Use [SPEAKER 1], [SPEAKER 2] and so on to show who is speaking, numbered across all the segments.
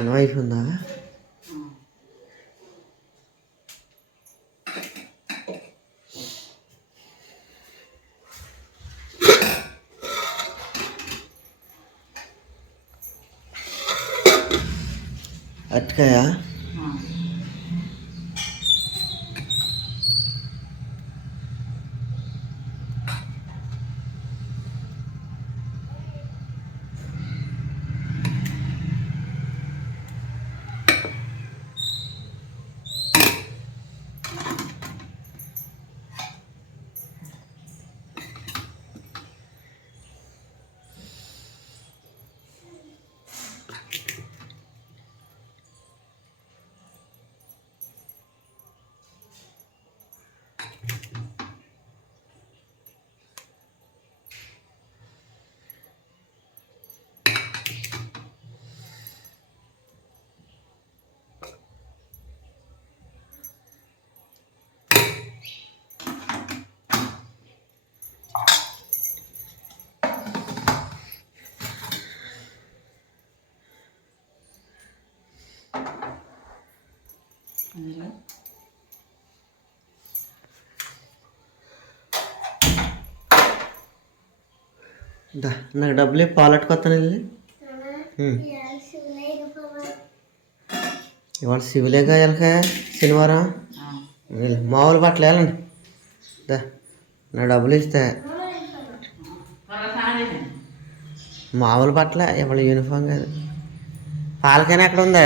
[SPEAKER 1] అన్నం అయిపోయిందా దా నాకు డబ్బులు పాలట్టుకొస్తాను వెళ్ళి. ఇవాళ శివులేగా వెళ్ళక శనివారం. మామూలు బట్టలు వెళ్ళండి దా నా డబ్బులు ఇస్తే. మామూలు బట్టలే ఇవాళ యూనిఫామ్ కాదు. పాలకైనా ఎక్కడ ఉందా?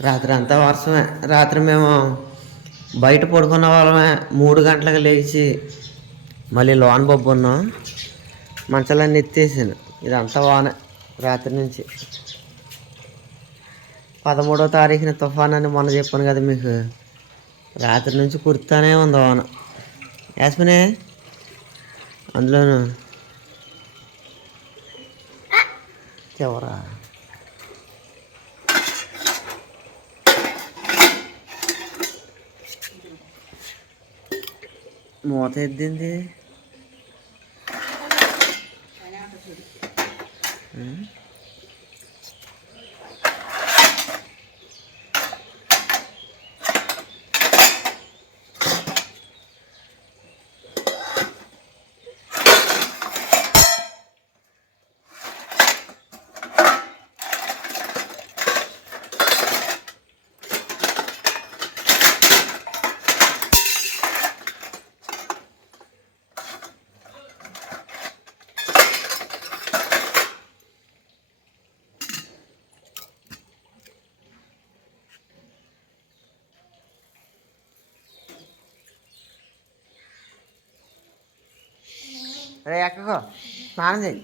[SPEAKER 1] రాత్రి అంతా వర్షమే రాత్రి మేము బయట పడుకున్న వాళ్ళమే మూడు గంటలకు లేచి మళ్ళీ లోన్ బొబ్బు ఉన్నాం. మంచాలన్నీ ఎత్తేసాను ఇదంతా వాన రాత్రి నుంచి. పదమూడో తారీఖున తుఫాన్ అని మొన్న చెప్పాను కదా మీకు. రాత్రి నుంచి కుర్తానే ఉంది వాన. యాస్మినే అందులోను. ఎవరా? മോതെന്തിന്റെ రే ఎక్కకో స్నానం చేయి.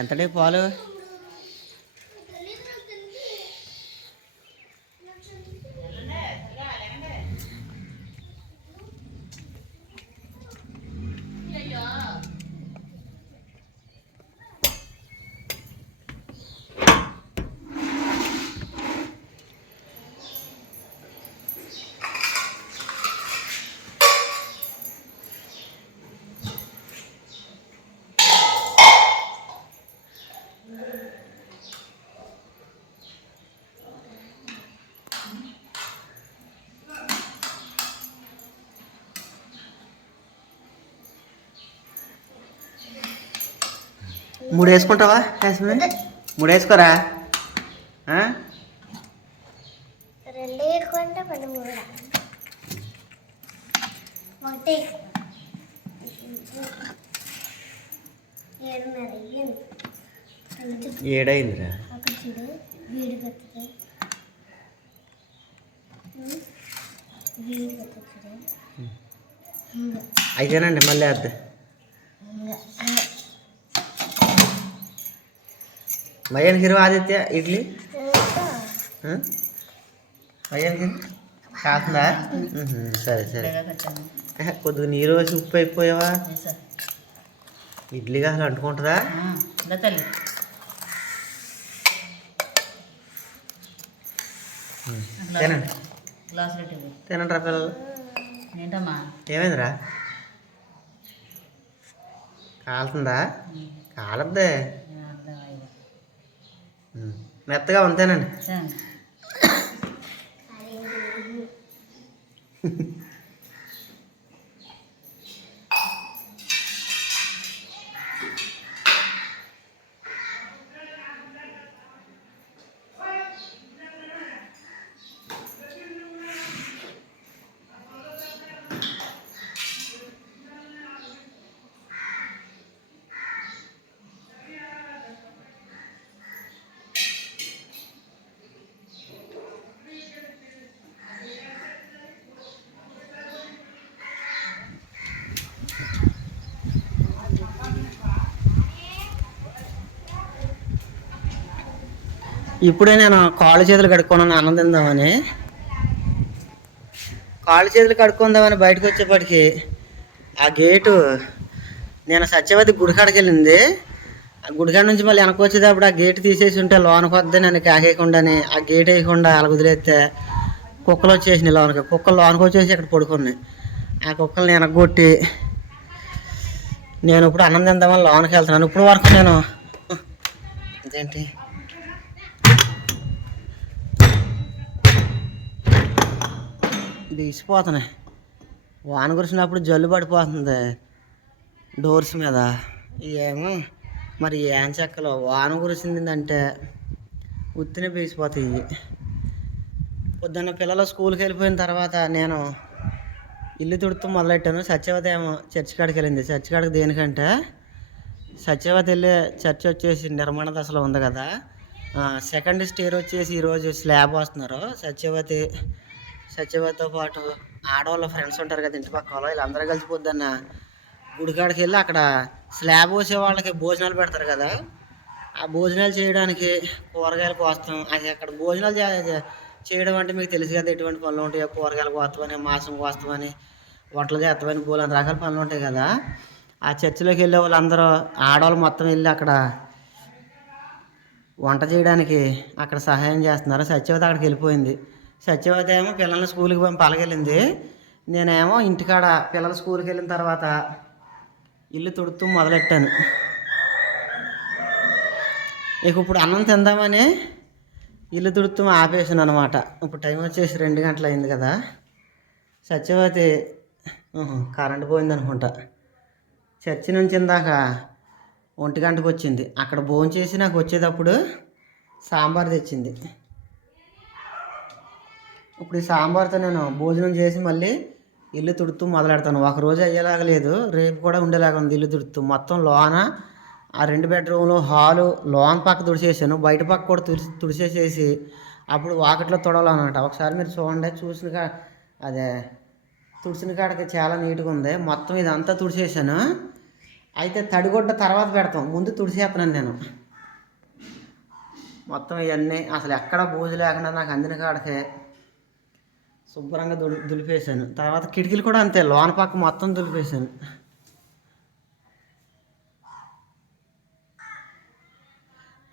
[SPEAKER 1] ఎంతటి పాలు? మూడు వేసుకుంటావా యాస్మిన్? మూడు వేసుకోరా ఆ?
[SPEAKER 2] రెండు ఎక్కువంటే పది भैया
[SPEAKER 1] गिर आदित्य इडली భయం కాకుండా? సరే సరే. కొద్దిగా నీరు వేసి ఉప్పు అయిపోయావా? ఇడ్లీగా అసలు అంటుకుంటుందా?
[SPEAKER 3] తల్లి.
[SPEAKER 1] తినండి. తినండి పిల్లలు. ఏమైందిరా? కాలుతుందా? కాలద్దే. మెత్తగా ఉంతేనండి. ఇప్పుడే నేను కాళ్ళు చేతులు కడుక్కున్నాను అన్నం తిందామని. కాళ్ళు చేతులు కడుక్కుందామని బయటకు వచ్చేప్పటికి ఆ గేటు నేను సత్యవతి గుడికాడకెళ్ళింది ఆ గుడికాడ నుంచి మళ్ళీ వెనక్కి వచ్చేటప్పుడు ఆ గేట్ తీసేసి ఉంటే లోనకి వద్ద నన్ను కాకేయకుండాని ఆ గేట్ వేయకుండా అలా వదిలేస్తే కుక్కలు వచ్చేసినాయి లోనకి. కుక్కలు లోనకి వచ్చేసి ఇక్కడ పడుకున్నాయి. ఆ కుక్కల్ని వెనక్కొట్టి నేను ఇప్పుడు అన్నం తిందామని లోనకి వెళ్తున్నాను. ఇప్పుడు వరకు నేను ఇదేంటి? బీసిపోతున్నాయి. వాన కురిసినప్పుడు జల్లు పడిపోతుంది. డోర్స్ మీద. ఏమో మరి ఏం చెక్కలో? వాన కురిసిందంటే ఉత్తినే బీసిపోతాయి. పొద్దున్న పిల్లలు స్కూల్కి వెళ్ళిపోయిన తర్వాత నేను ఇల్లు తుడుతూ మొదలెట్టాను. సత్యవతి ఏమో చర్చి కాడికి వెళ్ళింది. చర్చి కాడికి దేనికంటే సత్యవతి వెళ్ళే చర్చ్ వచ్చేసి నిర్మాణ దశలో ఉంది కదా. సెకండ్ స్టేర్ వచ్చేసి ఈరోజు స్లాబ్ వస్తున్నారు. సత్యవతి సత్యవతితో పాటు ఆడవాళ్ళ ఫ్రెండ్స్ ఉంటారు కదా ఇంటి పక్క వాళ్ళు వీళ్ళందరూ కలిసి పొద్దున్న గుడికాడికి వెళ్ళి అక్కడ స్లాబ్ పోసే వాళ్ళకి భోజనాలు పెడతారు కదా. ఆ భోజనాలు చేయడానికి కూరగాయలు కోస్తాం. అది అక్కడ భోజనాలు చేయడం అంటే మీకు తెలుసు కదా ఎటువంటి పనులు ఉంటాయో? కూరగాయలు కోస్తామని మాంసం కోస్తామని వంటలు చేస్తామని బోలని రకాల పనులు ఉంటాయి కదా. ఆ చర్చిలోకి వెళ్ళే వాళ్ళందరూ ఆడవాళ్ళు మొత్తం వెళ్ళి అక్కడ వంట చేయడానికి అక్కడ సహాయం చేస్తున్నారు. సత్యవతి అక్కడికి వెళ్ళిపోయింది. సత్యవతి ఏమో పిల్లల్ని స్కూల్కి పంపి పలకెళ్ళింది నేనేమో ఇంటికాడ పిల్లలు స్కూల్కి వెళ్ళిన తర్వాత ఇల్లు తుడుతూ మొదలెట్టాను. ఇక ఇప్పుడు అన్నం తిందామని ఇల్లు తుడుతూ ఆపేసాను అనమాట ఇప్పుడు టైం వచ్చేసి రెండు గంటలు అయింది కదా. సత్యవతి కరెంట్ పోయింది అనుకుంటా చర్చి నుంచి ఇందాక ఒంటి గంటకు వచ్చింది. అక్కడ భోజనం చేసి నాకు వచ్చేటప్పుడు సాంబార్ తెచ్చింది. ఇప్పుడు ఈ సాంబార్తో నేను భోజనం చేసి మళ్ళీ ఇల్లు తుడుతూ మొదలెడతాను. ఒక రోజు అయ్యేలాగా లేదు. రేపు కూడా ఉండేలాగా ఉంది ఇల్లు తుడుతూ. మొత్తం లోన ఆ రెండు బెడ్రూమ్లు హాలు లోన్ పక్క తుడిచేసాను. బయట పక్క కూడా తుడిచి తుడిచేసేసి అప్పుడు వాకిట్లో తొడవాలన్నమాట. ఒకసారి మీరు చూడండి. చూసిన కా అదే తుడిచిన కాడకి చాలా నీట్గా ఉంది. మొత్తం ఇదంతా తుడిచేసాను. అయితే తడిగొడ్డ తర్వాత పెడతాం. ముందు తుడిచేస్తున్నాను నేను. మొత్తం ఇవన్నీ అసలు ఎక్కడ బూజు లేకుండా నాకు అందిన కాడకే శుభ్రంగా దులి దులిపేశాను. తర్వాత కిటికీలు కూడా అంతే లోన పక్క మొత్తం దులిపేశాను.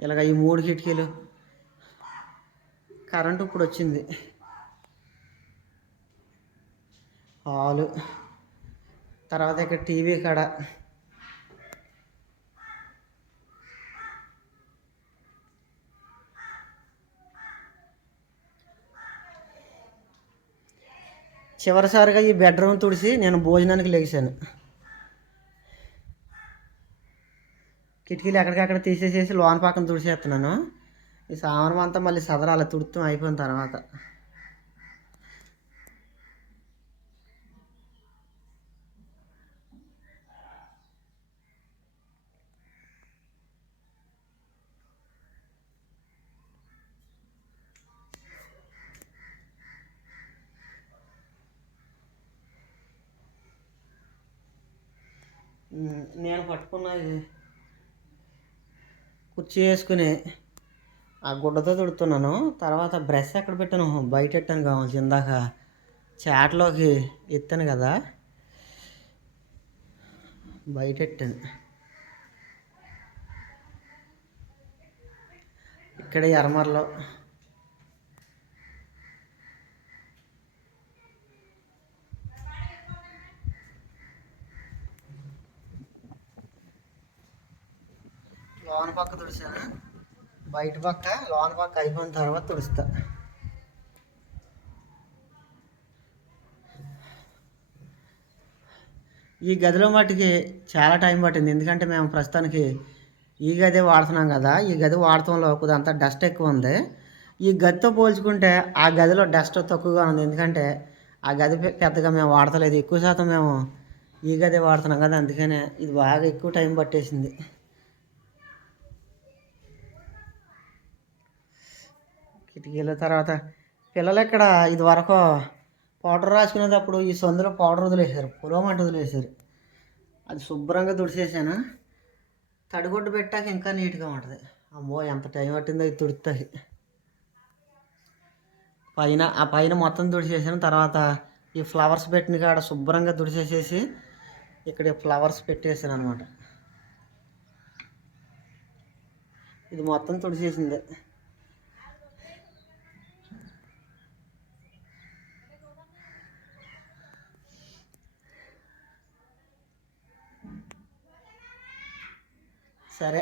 [SPEAKER 1] ఇలాగ ఈ మూడు కిటికీలు కరెంటు ఇప్పుడు వచ్చింది. హాలు తర్వాత ఇక్కడ టీవీ కాడ చివరిసారిగా ఈ బెడ్రూమ్ తుడిసి నేను భోజనానికి లేచాను. కిటికీలు ఎక్కడికక్కడ తీసేసేసి లోన పక్కన తుడిసేస్తున్నాను. ఈ సామానం అంతా మళ్ళీ సదరాలి తుడుతూ అయిపోయిన తర్వాత. నేను పట్టుకున్న కుర్చీ వేసుకుని ఆ గుడ్డతో తుడుతున్నాను. తర్వాత బ్రష్ ఎక్కడ పెట్టాను? బయట పెట్టాను కావచ్చు ఇందాక చాట్లోకి ఎత్తాను కదా. బయట పెట్టాను. ఇక్కడ ఎర్మర్లో లోన పక్క తుడిసాను బయట పక్క లోన పక్క అయిపోయిన తర్వాత తుడుస్తా. ఈ గదిలో మట్టుకి చాలా టైం పట్టింది. ఎందుకంటే మేము ప్రస్తుతానికి ఈ గది వాడుతున్నాం కదా. ఈ గది వాడటంలో కొద్దిగా డస్ట్ ఎక్కువ ఉంది. ఈ గదితో పోల్చుకుంటే ఆ గదిలో డస్ట్ తక్కువగా ఉంది. ఎందుకంటే ఆ గది పెద్దగా మేము వాడతలేదు. ఎక్కువ శాతం మేము ఈ గది వాడుతున్నాం కదా. అందుకనే ఇది బాగా ఎక్కువ టైం పట్టేసింది. కిటికీల తర్వాత పిల్లలు ఇక్కడ ఇది వరకు పౌడర్ రాసుకునేటప్పుడు ఈ సందులో పౌడర్ వదిలేశారు పొలమంట వదిలేశారు. అది శుభ్రంగా తుడిచేసాను తడిగుడ్డు పెట్టాక ఇంకా నీట్గా ఉంటుంది. అమ్మో ఎంత టైం పట్టిందో ఇది తుడుతాయి పైన ఆ పైన మొత్తం తుడిచేసాను తర్వాత ఈ ఫ్లవర్స్ పెట్టిన కాడ శుభ్రంగా తుడిచేసేసి ఇక్కడ ఫ్లవర్స్ పెట్టేసాను అనమాట ఇది మొత్తం తుడిచేసిందే సరే.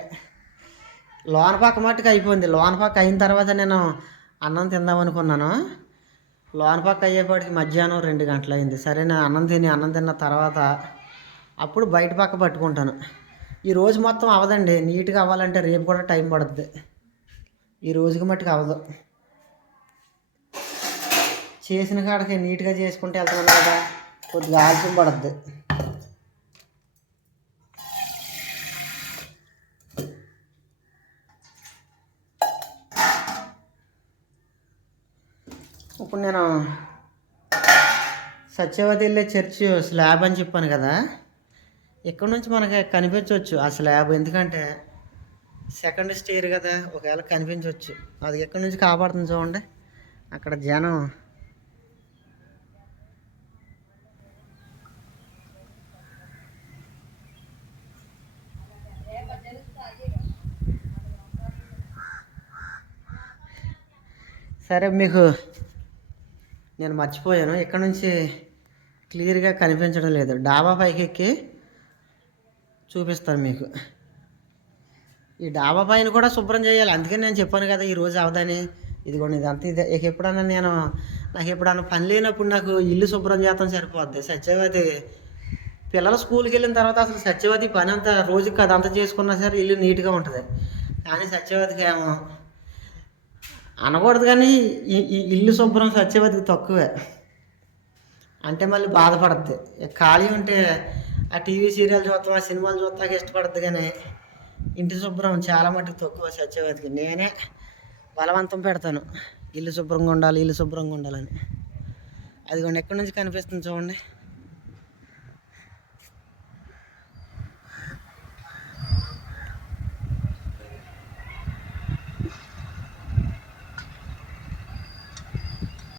[SPEAKER 1] లోన పక్క మట్టుకు అయిపోయింది. లోన పక్క అయిన తర్వాత నేను అన్నం తిందాం అనుకున్నాను. లోన పక్క అయ్యేపాటికి మధ్యాహ్నం రెండు గంటలు అయింది సరే నేను అన్నం తిని అన్నం తిన్న తర్వాత అప్పుడు బయట పక్క పట్టుకుంటాను. ఈ రోజు మొత్తం అవదండి. నీట్గా అవ్వాలంటే రేపు కూడా టైం పడుతుంది ఈ రోజుకి మట్టుకు అవ్వదు చేసిన కాడికి నీట్గా చేసుకుంటే వెళ్తున్నాను కదా కొద్దిగా ఆలస్యం పడుద్ది ఇప్పుడు నేను సత్యవతి వెళ్ళే చర్చ్ స్లాబ్ అని చెప్పాను కదా ఇక్కడ నుంచి మనకి కనిపించవచ్చు ఆ స్లాబ్. ఎందుకంటే సెకండ్ స్టేర్ కదా ఒకవేళ కనిపించవచ్చు. అది ఎక్కడి నుంచి కాపాడుతుంది చూడండి. అక్కడ జనం సరే మీకు నేను మర్చిపోయాను. ఇక్కడ నుంచి క్లియర్గా కనిపించడం లేదు. డాబా పైకి ఎక్కి చూపిస్తాను మీకు. ఈ డాబా పైన కూడా శుభ్రం చేయాలి. అందుకని నేను చెప్పాను కదా ఈ రోజు అవదని ఇదిగోండి ఇదంతా ఇదే. ఇక ఎప్పుడన్నా నేను నాకు ఎప్పుడన్నా పని లేనప్పుడు నాకు ఇల్లు శుభ్రం చేస్తాం సరిపోద్ది. సత్యవతి పిల్లలు స్కూల్కి వెళ్ళిన తర్వాత అసలు సత్యవతి పని అంతా రోజుకి అదంతా చేసుకున్నా సరే ఇల్లు నీట్గా ఉంటుంది. కానీ సత్యవతికి ఏమో అనకూడదు కానీ ఈ ఇల్లు శుభ్రం సత్యవతికి తక్కువే. అంటే మళ్ళీ బాధపడుద్ది. ఖాళీ ఉంటే ఆ టీవీ సీరియల్ చూస్తాం ఆ సినిమాలు చూస్తాక ఇష్టపడుద్ది కానీ ఇంటి శుభ్రం చాలా మటుకు తక్కువ సత్యవతికి. నేనే బలవంతం పెడతాను. ఇల్లు శుభ్రంగా ఉండాలి ఇల్లు శుభ్రంగా ఉండాలని. అదిగోండి ఎక్కడి నుంచి కనిపిస్తుంది చూడండి.